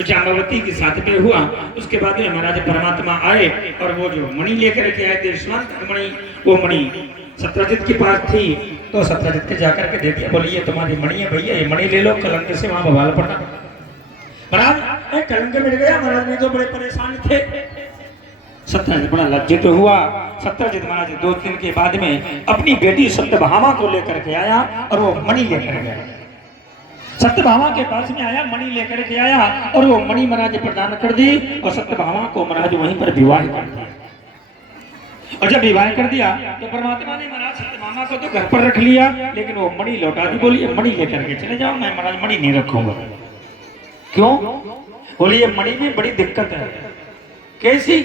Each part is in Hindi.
जाम्बवती के साथ में हुआ। उसके बाद में महाराज परमात्मा आए और वो जो मणि लेकर के आए थे स्वर्ण मणि, वो मणि सत्यजित के पास थी। तो सत्यजित के जाकर के दे दिया, बोले ये तुम्हारी मणि है भैया, ये मणि ले लो, कलंक से वहां बवाल पड़ना। महाराज कलंक मिल गया, महाराज ने तो बड़े परेशान थे। सत्यजित बड़ा लज्जित हुआ। सत्यजित महाराज 2 दिन के बाद में अपनी बेटी सत्यभामा को लेकर के आया और वो मणि लेकर गया। सत्यभामा के पास में आया, मणि लेकर के आया और वो मणि महाराज प्रदान कर दी और सत्यभामा को महाराज वहीं पर विवाह कर दिया। और जब विवाह कर दिया तो परमात्मा ने महाराज सत्यभामा को तो घर पर रख लिया, लेकिन वो मणि लौटा दी। बोलिए मणि लेकर के चले जाओ, मैं महाराज मणि नहीं रखूंगा। क्यों? बोलिए मणि में बड़ी दिक्कत है। कैसी?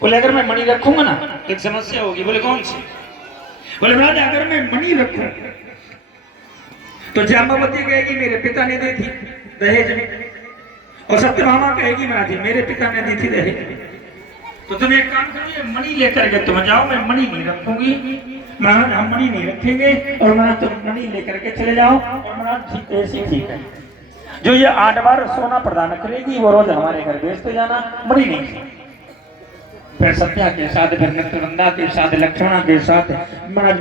बोले अगर मैं मणि रखूंगा ना एक समस्या होगी। बोले कौन सी? बोले महाराज अगर मैं मणि रखूं तो जाम्बवती कहेगी मेरे पिता ने दी थी दहेज में, और सत्यभामा कहेगी महाराज मेरे पिता ने दी थी दहेज। तो तुम एक काम करो, ये मणि लेकर के तुम जाओ, मैं मणि नहीं रखूंगी। महाराज हम मणि नहीं रखेंगे और महाराज तुम मणि लेकर के चले जाओ। और महाराज ठीक ऐसी ठीक है, जो ये 8 बार सोना प्रदान करेगी वो रोज हमारे घर भेजते जाना, मणि नहीं। फिर सत्या के साथ, फिर नृत्यवृंदा के साथ, लक्ष्मणा के साथ महाराज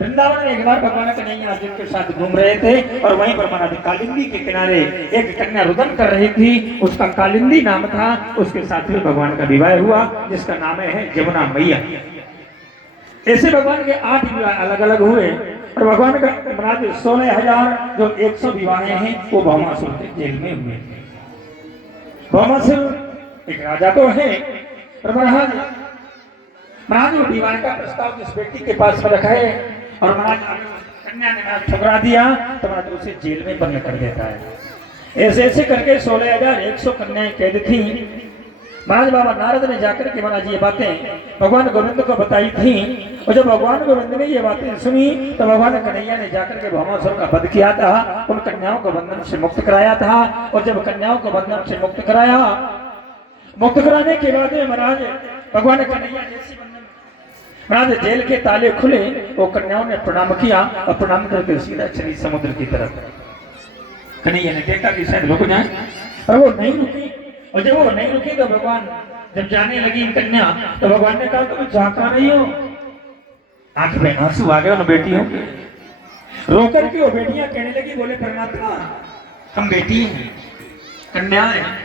वृंदावन में एक बार भगवान कन्हैया अर्जुन के साथ घूम रहे थे और वहीं पर महाराज कालिंदी के किनारे एक कन्या रुदन कर रही थी, उसका कालिंदी नाम था। उसके साथ में भगवान का विवाह हुआ जिसका नाम है यमुना मैया। ऐसे भगवान के 8 विवाह अलग अलग हुए और भगवान का महाराज 16,000 जो 100 विवाह हैं वो भौमासुर के जेल में हुए। भौमासुर एक राजा तो है, महाराज वो विवाह का प्रस्ताव जिस व्यक्ति के पास में रखा है और महाराज कन्या ने ठुकरा दिया तो महाराज उसे जेल में बंद कर देता है। ऐसे ऐसे करके 16,100 कन्याएं कैद थी। महाराज बाबा नारद ने जाकर के महाराज ये बातें भगवान गोविंद को बताई थी। और जब भगवान गोविंद ने ये बातें सुनी तो भगवान कन्हैया ने जाकर के भौमासुर का वध किया था, उन कन्याओं को बंधन से मुक्त कराया था। और जब कन्याओं को बंधन से मुक्त कराने के बाद महाराज भगवान कन्हैया जैसी महाराज जेल के ताले खुले, वो कन्याओं ने प्रणाम किया और प्रणाम करके सीधा चली समुद्र की तरफ। कन्हैया ने देखा कि शायद रुक जाए और वो नहीं रुकी। और जब वो नहीं रुकी तो भगवान जब जाने लगी कन्या तो भगवान ने कहा तुम जा कहां रही हो? आंख में आंसू आ गए उन बेटियों के। रो करके वो बेटियां कहने लगी, बोले परमात्मा हम बेटी हैं, कन्या हैं,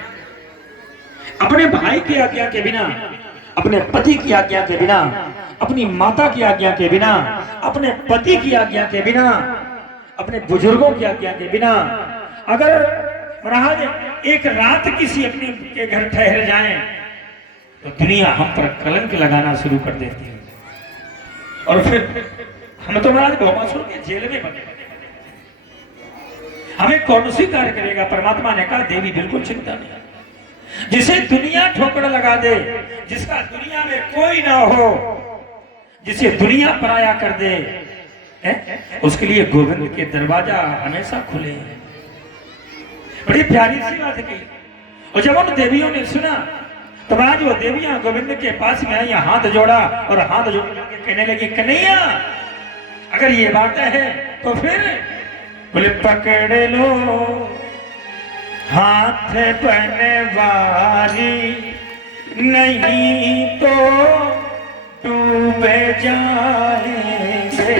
अपने भाई की आज्ञा के बिना, अपने पति की आज्ञा के बिना, अपनी माता की आज्ञा के बिना, अपने पति की आज्ञा के बिना, अपने बुजुर्गों की आज्ञा के बिना अगर महाराज एक रात किसी अपने के घर ठहर जाएं तो दुनिया हम पर कलंक लगाना शुरू कर देती है। और फिर हम तो महाराज भौमासुर के जेल में बने, हमें कौन सी कार्य करेगा? परमात्मा ने कहा देवी बिल्कुल चिंता नहीं, जिसे दुनिया ठोकर लगा दे, जिसका दुनिया में कोई ना हो, जिसे दुनिया पराया कर दे, उसके लिए गोविंद के दरवाजा हमेशा खुले हैं। बड़ी प्यारी सी बात की। और जब उन देवियों ने सुना तो आज वो देवियां गोविंद के पास में आई, हाथ जोड़ा और हाथ जोड़ के कहने लगी कन्हैया अगर ये बात है तो फिर बोले पकड़ लो हाथ बनवारी, नहीं तो डूबे जाएंगे।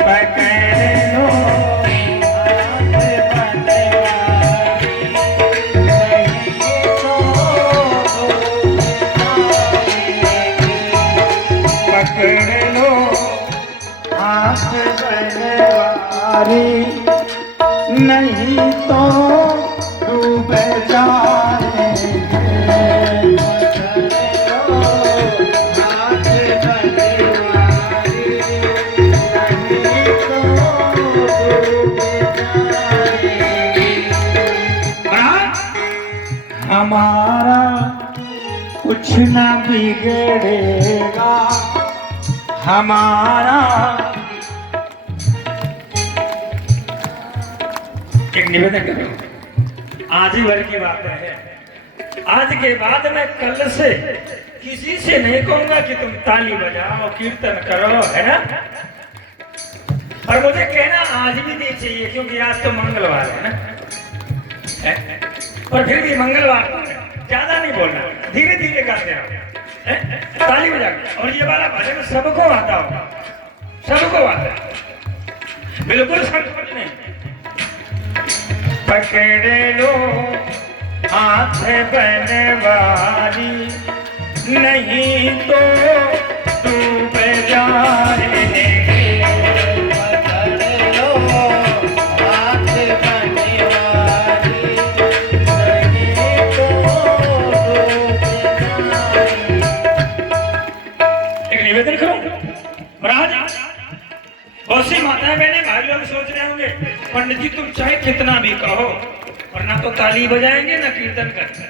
पकड़ लो हाथ बनवारी, नहीं तो पकड़ लो हाथ बनवारी, नहीं तो डूबे जाएंगे। हमारा कुछ ना बिगड़ेगा, हमारा। एक निवेदन करो, आज ही भर की बात है, आज के बाद मैं कल से किसी से नहीं कहूंगा कि तुम ताली बजाओ कीर्तन करो, है ना? और मुझे कहना आज भी नहीं चाहिए क्योंकि आज तो मंगलवार है ना। पर फिर भी मंगलवार ज्यादा नहीं बोलना, धीरे धीरे गाते रहो, ताली बजा के। और ये वाला भजन सबको आता होगा, सबको आता है, बिल्कुल संकोच नहीं। पकड़ लो हाथ बनवारी, नहीं तो डूब जाएंगे। पकड़ लो हाथ बनवारी, नहीं तो डूब जाएंगे। एक निवेदन करो महाराज, बहुत सी माताएं बहने भाई लोग सोच रहे होंगे पंडित जी तुम चाहे कितना भी कहो, और ना तो ताली बजाएंगे ना कीर्तन करेंगे,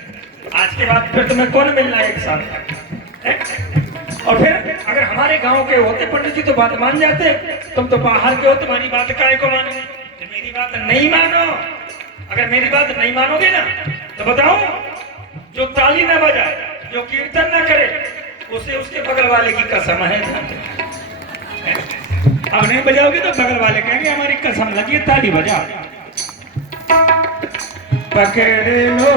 आज के बाद फिर तुम्हें कौन मिलना है एक साथ। और फिर अगर हमारे गांव के होते पंडित जी तो बात मान जाते, तुम तो बाहर के हो, तुम्हारी बात काहे को मानो। तो मेरी बात नहीं मानो, अगर मेरी बात नहीं मानोगे ना तो बताओ, जो ताली ना बजाए, जो कीर्तन ना करे, उसे उसके बगल वाले की कसम है। अब नहीं बजाओगे तो बगल वाले कहेंगे हमारी कसम लगी, ताली बजा। पकड़ लो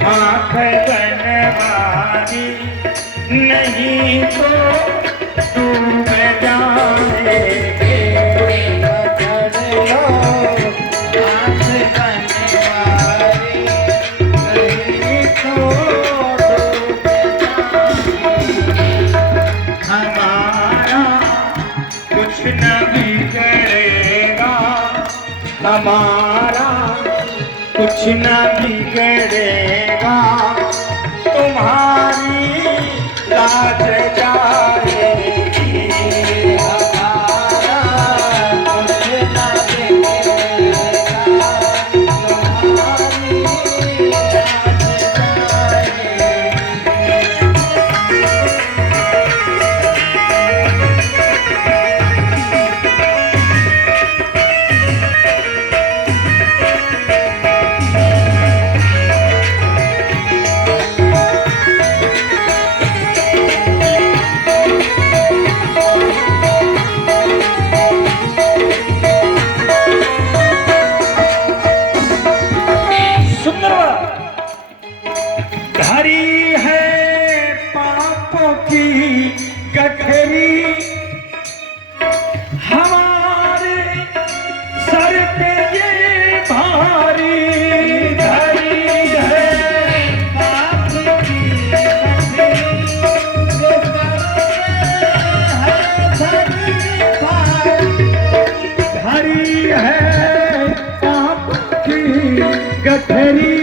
हाथ बनवारी, नहीं तो डूब जाएंगे। पकड़ लो हाथ बनवारी, नहीं तो डूब जाएंगे। हमारा कुछ न बिगड़ेगा, हमारा कुछ न बिगड़ेगा, तुम्हारी लाज जाएगी। हमारा कुछ न बिगड़ेगा, तुम्हारी लाज जाएगी। सुंदर हरी है पापों की गठरी, हमारे सर पे ये भारी धरी है। पाप की गठरी, जो सर पे है धरी भारी। हरी है पाप की गठरी,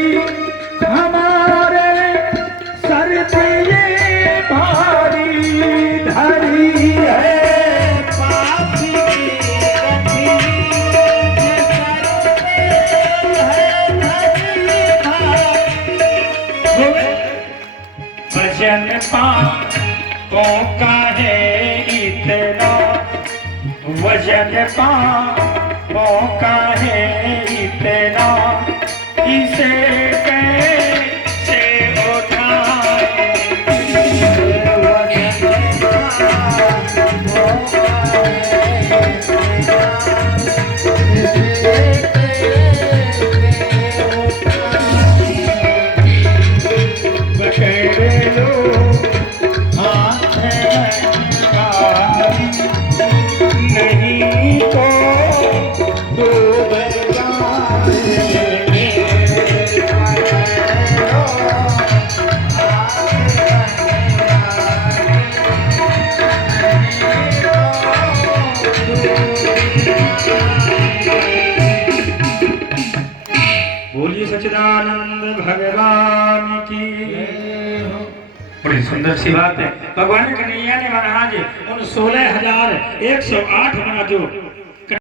हमारे सर पे ये भारी धरी है। पाप की गठरी, जो सर पे है धरी भारी। वजन पापों का है इतना, वजन पापों का है इतना, इसे कैसे उठाएं। पकड़ लो हाथ बनवारी, नहीं तो डूब जाएंगे। बोलिए सच्चिदानंद भगवान की। बड़ी सुंदर सी बात है, भगवान कन्हैया ने महाराज उन 16,108 जो